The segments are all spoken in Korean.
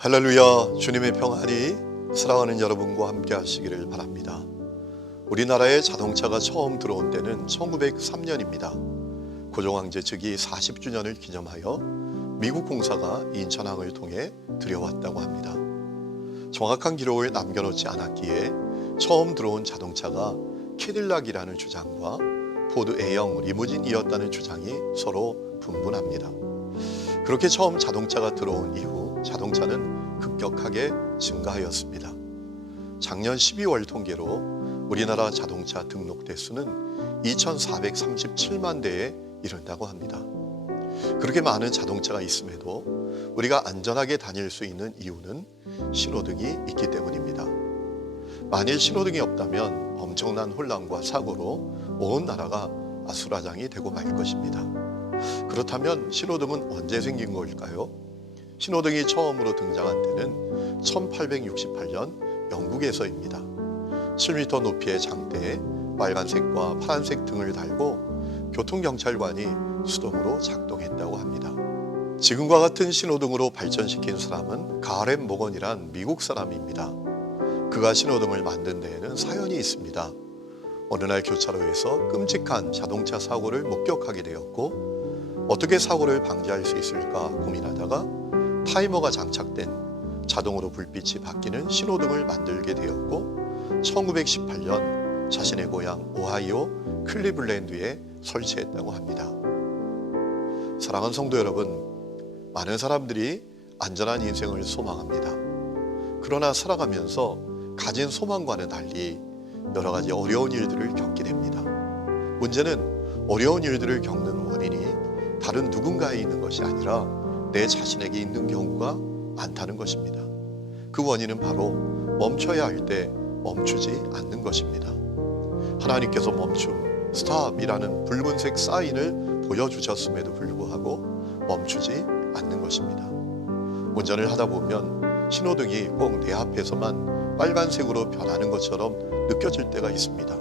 할렐루야. 주님의 평안이 사랑하는 여러분과 함께 하시기를 바랍니다. 우리나라에 자동차가 처음 들어온 때는 1903년입니다. 고종황제 즉위 40주년을 기념하여 미국 공사가 인천항을 통해 들여왔다고 합니다. 정확한 기록을 남겨놓지 않았기에 처음 들어온 자동차가 캐딜락이라는 주장과 포드 A형 리무진이었다는 주장이 서로 분분합니다. 그렇게 처음 자동차가 들어온 이후 자동차는 급격하게 증가하였습니다. 작년 12월 통계로 우리나라 자동차 등록 대수는 2,437만 대에 이른다고 합니다. 그렇게 많은 자동차가 있음에도 우리가 안전하게 다닐 수 있는 이유는 신호등이 있기 때문입니다. 만일 신호등이 없다면 엄청난 혼란과 사고로 온 나라가 아수라장이 되고 말 것입니다. 그렇다면 신호등은 언제 생긴 걸까요? 신호등이 처음으로 등장한 때는 1868년 영국에서입니다. 7m 높이의 장대에 빨간색과 파란색 등을 달고 교통경찰관이 수동으로 작동했다고 합니다. 지금과 같은 신호등으로 발전시킨 사람은 가렘 모건이란 미국 사람입니다. 그가 신호등을 만든 데에는 사연이 있습니다. 어느 날 교차로에서 끔찍한 자동차 사고를 목격하게 되었고 어떻게 사고를 방지할 수 있을까 고민하다가 타이머가 장착된 자동으로 불빛이 바뀌는 신호등을 만들게 되었고 1918년 자신의 고향 오하이오 클리블랜드에 설치했다고 합니다. 사랑하는 성도 여러분, 많은 사람들이 안전한 인생을 소망합니다. 그러나 살아가면서 가진 소망과는 달리 여러 가지 어려운 일들을 겪게 됩니다. 문제는 어려운 일들을 겪는 원인이 다른 누군가에 있는 것이 아니라 내 자신에게 있는 경우가 많다는 것입니다. 그 원인은 바로 멈춰야 할 때 멈추지 않는 것입니다. 하나님께서 멈춤, 스탑이라는 붉은색 사인을 보여주셨음에도 불구하고 멈추지 않는 것입니다. 운전을 하다 보면 신호등이 꼭 내 앞에서만 빨간색으로 변하는 것처럼 느껴질 때가 있습니다.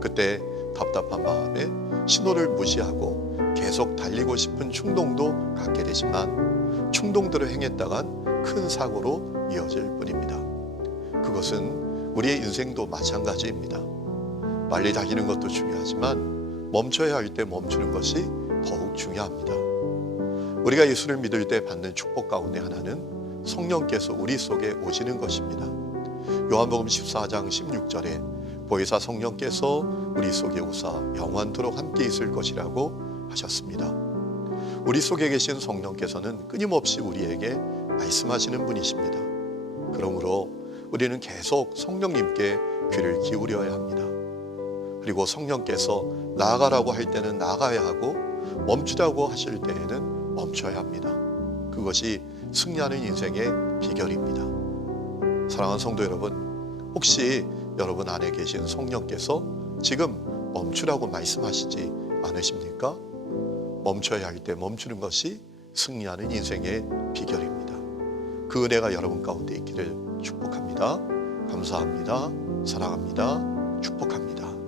그때 답답한 마음에 신호를 무시하고 계속 달리고 싶은 충동도 갖게 되지만 충동대로 행했다간 큰 사고로 이어질 뿐입니다. 그것은 우리의 인생도 마찬가지입니다. 빨리 달리는 것도 중요하지만 멈춰야 할 때 멈추는 것이 더욱 중요합니다. 우리가 예수를 믿을 때 받는 축복 가운데 하나는 성령께서 우리 속에 오시는 것입니다. 요한복음 14장 16절에 보혜사 성령께서 우리 속에 오사 영원토록 함께 있을 것이라고 하셨습니다. 우리 속에 계신 성령께서는 끊임없이 우리에게 말씀하시는 분이십니다. 그러므로 우리는 계속 성령님께 귀를 기울여야 합니다. 그리고 성령께서 나아가라고 할 때는 나아가야 하고 멈추라고 하실 때에는 멈춰야 합니다. 그것이 승리하는 인생의 비결입니다. 사랑하는 성도 여러분, 혹시 여러분 안에 계신 성령께서 지금 멈추라고 말씀하시지 않으십니까? 멈춰야 할 때 멈추는 것이 승리하는 인생의 비결입니다. 그 은혜가 여러분 가운데 있기를 축복합니다. 감사합니다. 사랑합니다. 축복합니다.